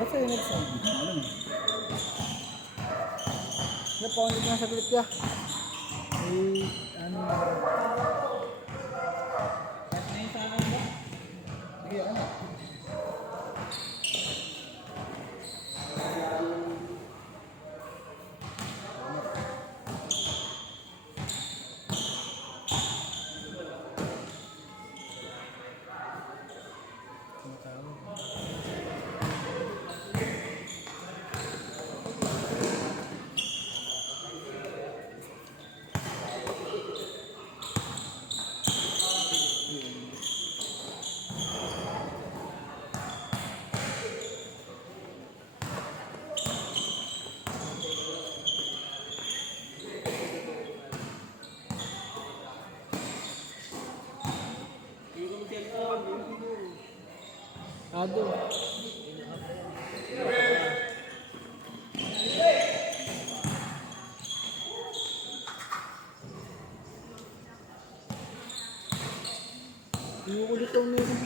What's the next one? Alam mo. Napaunod na sa clip ya. Eh, ano? Kahit na yung sana ba? Sige, ano? Ado. Hindi ko dito meron.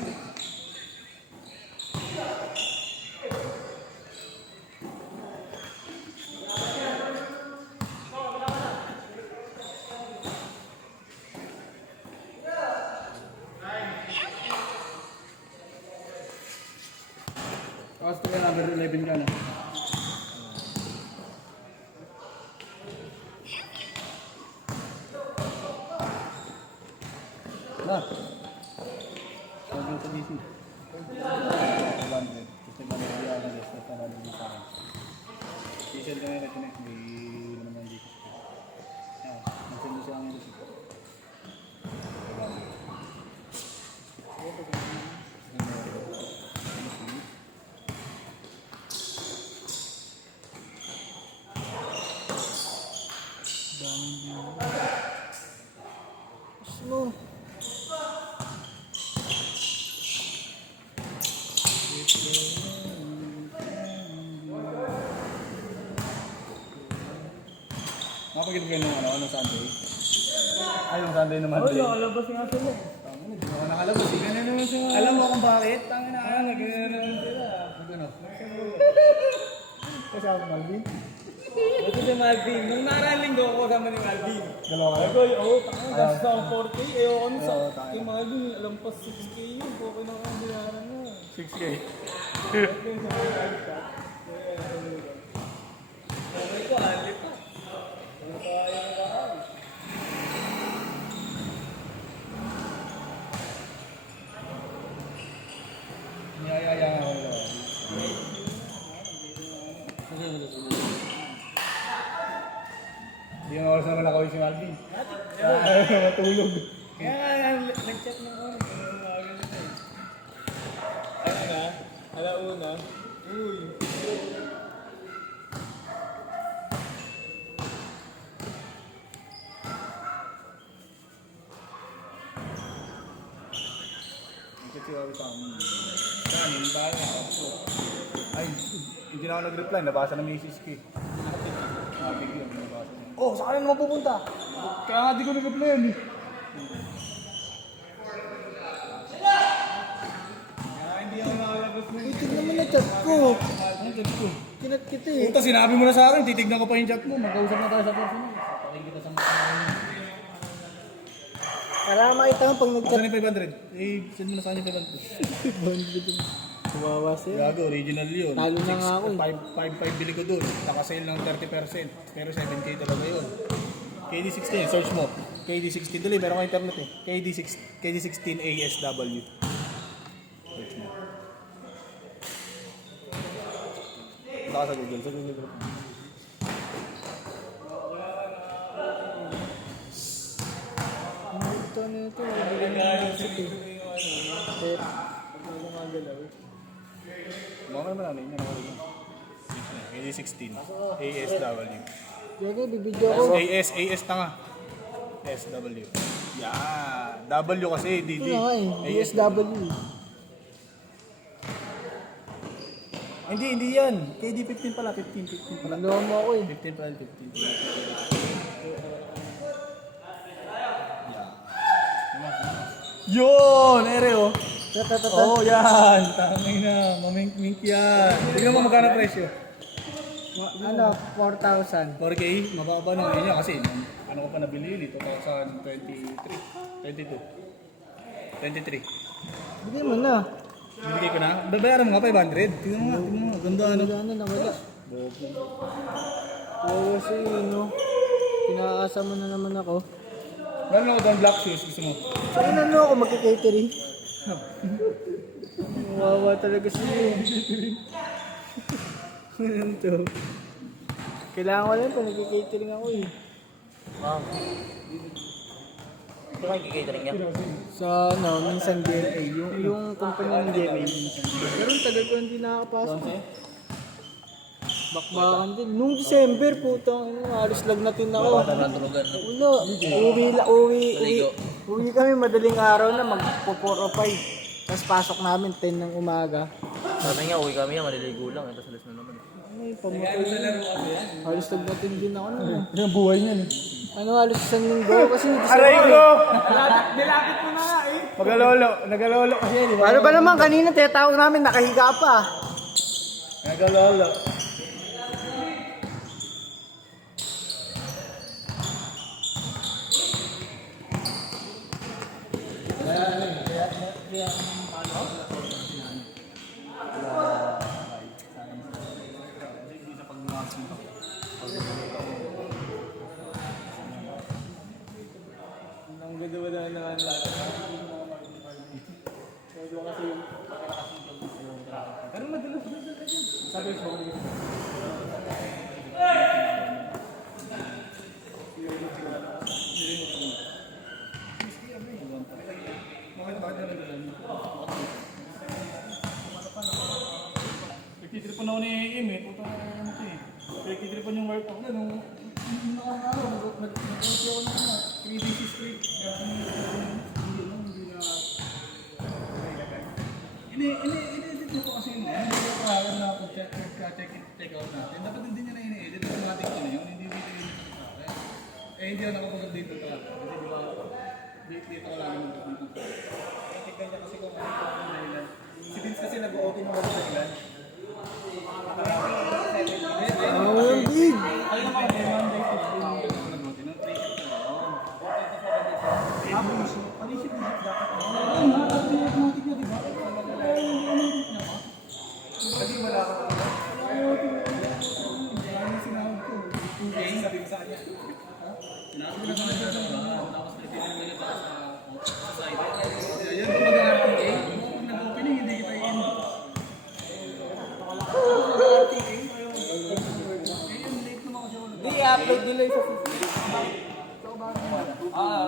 Gusto ka number 11 ka na. Na. Sabi ko sa DC. 100. Gusto ba na yung ano gusto ka na din sa akin. Diesel ka na rin eh. May naman dito. Magsendo siya ang ito. Slow. Mapagin ka nung ano Sunday? Ay, yung Sunday naman. Oh, nakalabas nga sila. Hindi mo ka nakalabas. Hindi ka na naman siya. Alam mo kung bakit? Tangin na ka. Nagano naman sila. Nagano? Kasama Malvin. Ito si Malvin. Nung nakaraan linggo ako kasama ni Malvin. Dalawa kayo? Ako, oo, tangan, gas na 4K. Ayoko na sa Oo, tangan. kay Malvin. Alam pa 6K yun. Okay na kang binayaran na. 6K. Okay ko, alip pa. Ano kaya yung bakal? Niyayaya ako nila. Hindi yung oras naman ako yung si Malvin. Matulog. Kaya nga, nag-chat na ako. Ano na? Alauna? Uy. Kasi ako sa amin. Kanin, bahala ako. Ay, hindi na ako nag-reply. Nabasa na misis ko eh. Biglang nabasa na. Oh, saan naman pupunta? Kaya nga di ko nag-reply yan eh. Kaya hindi ako nakalabas na Uy, tignan mo na chat ko. Ano chat ko? Kinat kita eh. Puta, sinabi mo na sa akin. Titignan ko pa yung chat mo. Mag-usap na tayo sa personal. Papakin kita sa mga. Kailangan makita mo pag nag-chat. Magkano yung 500? Eh, send mo na sa akin yung 500. Kumawa siya. Gago, original yun. Talo na nga ako eh. 5 bili ko doon. Nakasale ng 30%. Pero 7K talaga yun. KD16, search mo. KD16, dali, meron ka internet eh. KD16 ASW. Search mo. Punta ka sa Google. Sa Google. Ito na ito. Bigyan na ng chat eh. Eh, ano nga galaw? Mamaya namin yan. KD16 ASW. Diego, bibidyo ako. AS tanga. SW. Yeah. W kasi, DD. Ito na nga eh. DSW eh. Hindi yan. KD15 pala. 15 pala. Nalawa mo ako eh. 15 pala, 15. Yun! Ere oh. Oh, yan. Tangay na. Mamink-mink yan. Tingnan mo magkano presyo. Ano, 4,000. 4K, mababa na ngayon yan kasi ano ko pa nabili yun, 2023, 22, 23. Bigyan mo na. Bibigay ko na. Babayaran mo nga 500. Tingnan mo nga. Ganda ano. Ano na wala. Oo, kasi no. Pinaasa mo na naman ako. Meron ako doon black shoes. Gusto mo? So, ano ako magka-catering? Wawa talaga siya. Ano to? Kailangan ko lang pa nag-catering ako eh. Ma'am. Ito kayo catering niya? Sa ano, minsan GMA. Yung kumpanya ng GMA. Pero ang tagal ko hindi nakakapasok. Bakbakan din. Nung December, putang halos lagnatin ako. Natulugan. Ulo, uwi kami madaling araw na magpo-4 o 5. Tapos pasok namin 10 ng umaga. Sabi nga, uwi kami yan, maliligo lang. Tapos alis na naman. Ay, pamatay na. Halos lagnatin din ako na. Yung buhay niyan eh. Ano halos isang linggo kasi Aray ko! Nilapit mo na nga eh. Nagalolo kasi yan. Ano ba naman kanina tinatawag namin nakahiga pa. Nagalolo. Ang ganda ba na ano? Pero madalas sabi ko. Nagtitripan ako ni Im eh. Putang ano ito eh. Nagtitripan yung workout na nung nakakaraw. Nag-workout ako na 3 days straight. Ini-edit mo po kasi yun eh. Hindi ko kaya na check out natin. Dapat hindi niya na ini-edit. Automatic yun eh. Hindi dito eh, hindi ako nakapag-update ito. Kasi di ba, dito ko lagi mag-update. Tignan niya kasi kung ano yung dahilan. Si Vince kasi nag-o-okay ng mga dahilan. Oh, big. Ay naman, Monday, Tuesday, nag-o-okay ng 3 days. Tapos, panisip mo dapat. Automatic na, di ba? Kasi wala ka pa. Ano sinawag ko? 2 days, sabi ko sa kanya. Sinabi ko na sa kanya, tapos nagtitin mo niya sa side. Ayan, kung mag-RTA, kung nag-opening, hindi kita i-end. RTA, late naman kasi ako. Hindi, i-upload nila yung sa Facebook.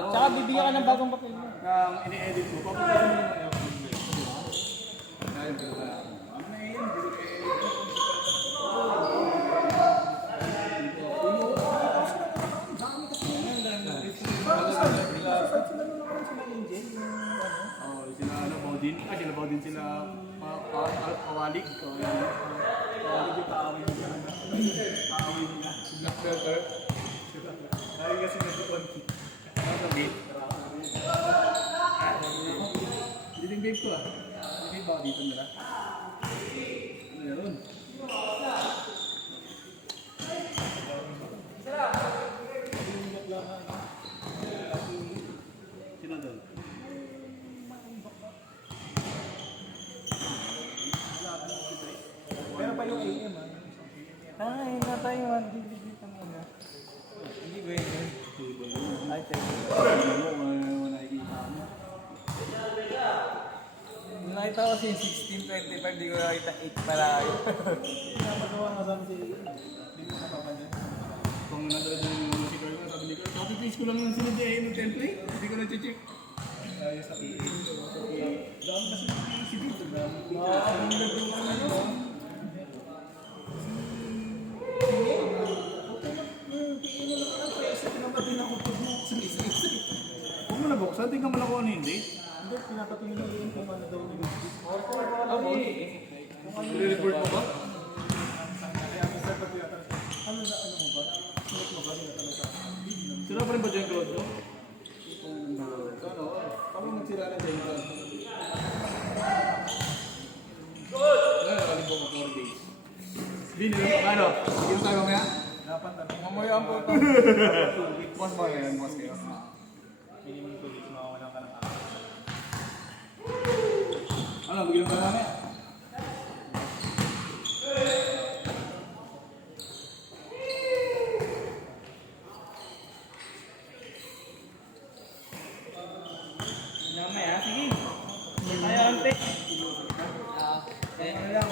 Tsaka bibigyan ka ng bagong papel mo. Ang ini-edit ko, papunta mo naman yung ayun, pero wala. Ano na yun? Sila Baudin, sila Pawalig. Pawalig yung paawin nila. Paawin nila. Black Belter. Ay kasi nag-konti. Ano babe? Hindi din babe ko ah. Hindi ba dito nila? Ano yun? Sino doon? Pero pa yung AM ah. Ay, na tayo. Hindi kami. Hindi ba yun? Ay, tayo. Nakita ko kasi 16.25, di ko nakita 8 pala kayo. Napagawa nga sabi si hindi mo napapansin. Kung nandala dyan yung si Carl nga, sabi ni Carl, copy-paste ko lang yung sunod eh, yung template. Hindi ko na-check. Ayos ako. Dami kasi si Dito. Ang nagawin ko ano. Huwag mo nabuksan, tingnan mo lang kung ano hindi. Hindi, pinapatingin lang yun kung ano daw yung i-report mo ba? Ano mo ba? Sulit mo ba? Sira pa rin ba dyan, Claude? Ano? Parang nagsira na dyan. Hindi, ano? Sige tayo mamaya. Dapat na. Mamaya ang puto. Boss ba yan? Boss kayo. Minimum 2 weeks makawalan ka ng araw. Ano, bigyan ka mamaya? Namaya, sige. Kaya ante. Kaya lang,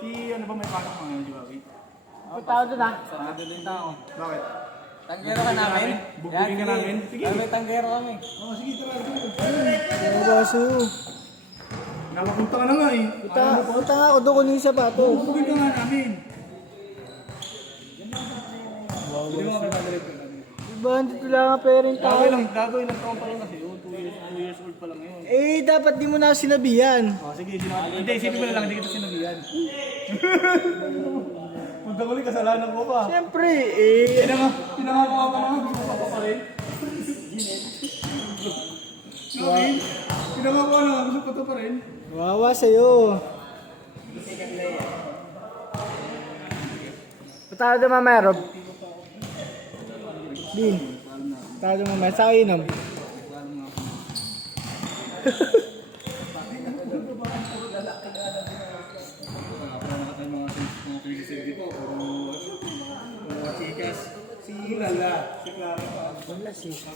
Si ano ba may pasok mga yun, di ba? tao doon ah. Sarado din tao. Bakit? Tanggero ka namin? Bubugin ka namin? Sige. Ay, may tanggero kami. Oo, sige, tara. Ano ba sa'yo? Nakapunta ka na nga eh. Punta nga ako doon kunin yung sapatos. Bubugin ka nga namin. Hindi mo kami babalik ka namin. Diba, hindi kailangan pera yung tao. Gagawin lang taon pa lang kasi yun. 2 years old pa lang yun. Eh, dapat di mo na sinabihan. Oh, sige, hindi, isipin mo na lang, hindi kita sinabihan. Punta ko ulit, kasalanan ko pa. Siyempre, eh. Pinangako ka naman, gusto ko pa rin. Okay, pinangako ka naman, gusto ko pa rin. Wawa sa'yo. Patalo doon mamaya, Rob. Din. Patalo doon mamaya. Sa inom. Si Lala, si Clara pa. Wala siya.